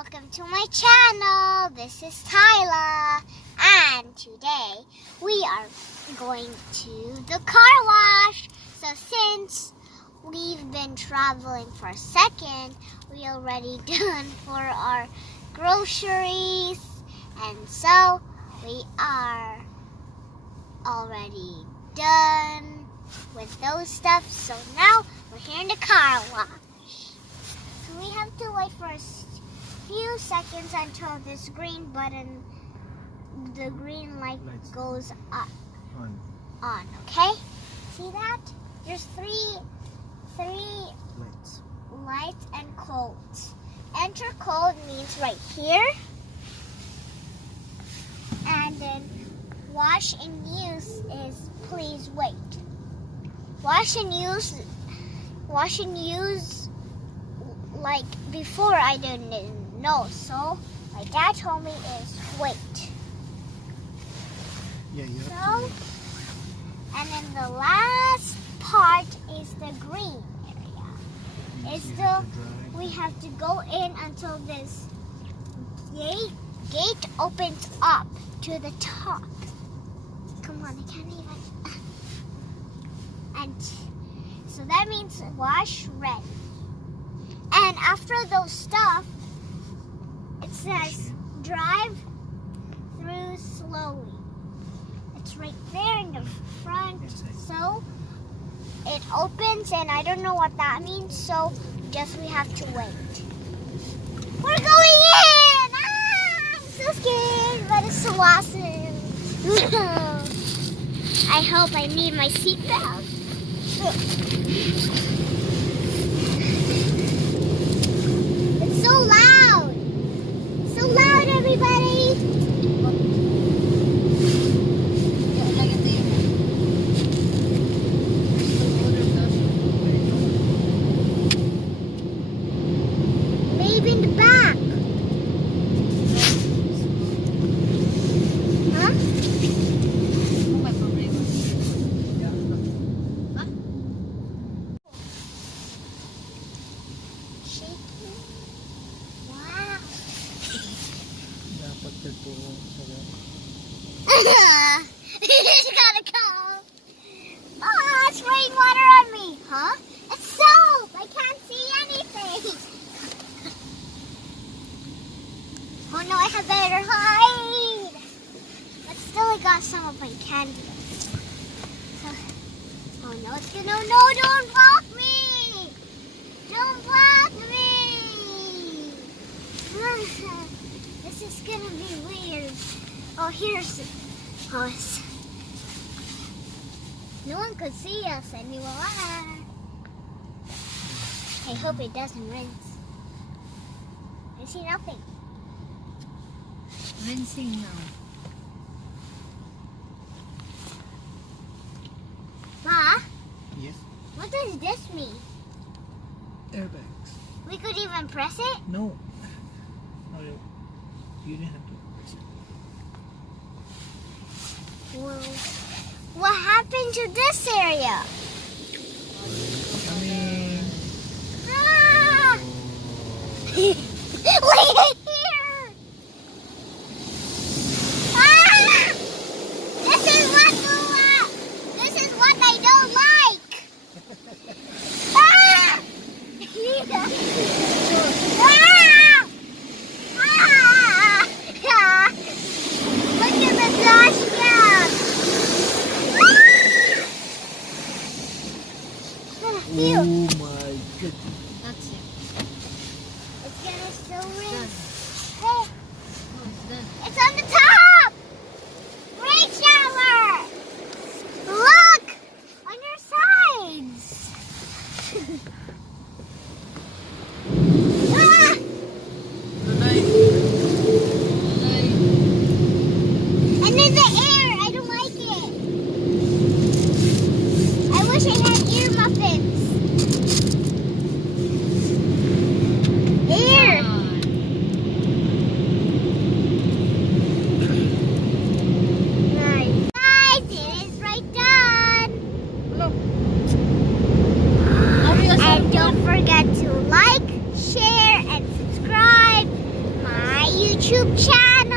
welcome to my channel. This is Thaila, and today we are going to the car wash. So since we've been traveling for a second, we already done for our groceries, and so we are already done with those stuff. So now we're here in the car wash. So we have to wait for a few seconds until this green button, the green light goes up. On, okay? See that? There's three lights and codes. Enter code means right here. And then wash and use is please wait. Wash and use like before I didn't know, so my dad told me is wait. Yeah, you have to wait. And then the last part is the green area. We have to go in until this gate opens up to the top. Come on, I can't even. And so that means wash ready. And after those stuff, it says drive through slowly. It's right there in the front. So it opens, and I don't know what that means. So we have to wait. We're going in! I'm so scared, but it's so awesome. I hope I need my seatbelt. It's so loud. So loud, everybody. Maybe in the back. Huh? It's gotta come. Oh, it's raining water on me. Huh? It's soap. I can't see anything. Oh no, I had better hide. But still, I got some of my candy. So, oh no, it's gonna. No, don't block me. Don't block me. This is gonna be weird. Oh, here's. Oh, no one could see us anymore. I hope it doesn't rinse. I see nothing. Rinsing now. Ma? Yes? What does this mean? Airbags. We could even press it? No. No, you didn't have to press it. Well, what happened to this area? Coming. Ah! Wait here! Ah! This is what I don't like. Ah! Ah! Look at the dash cam. Oh my goodness. That's it. It's gonna still rinse. YouTube channel.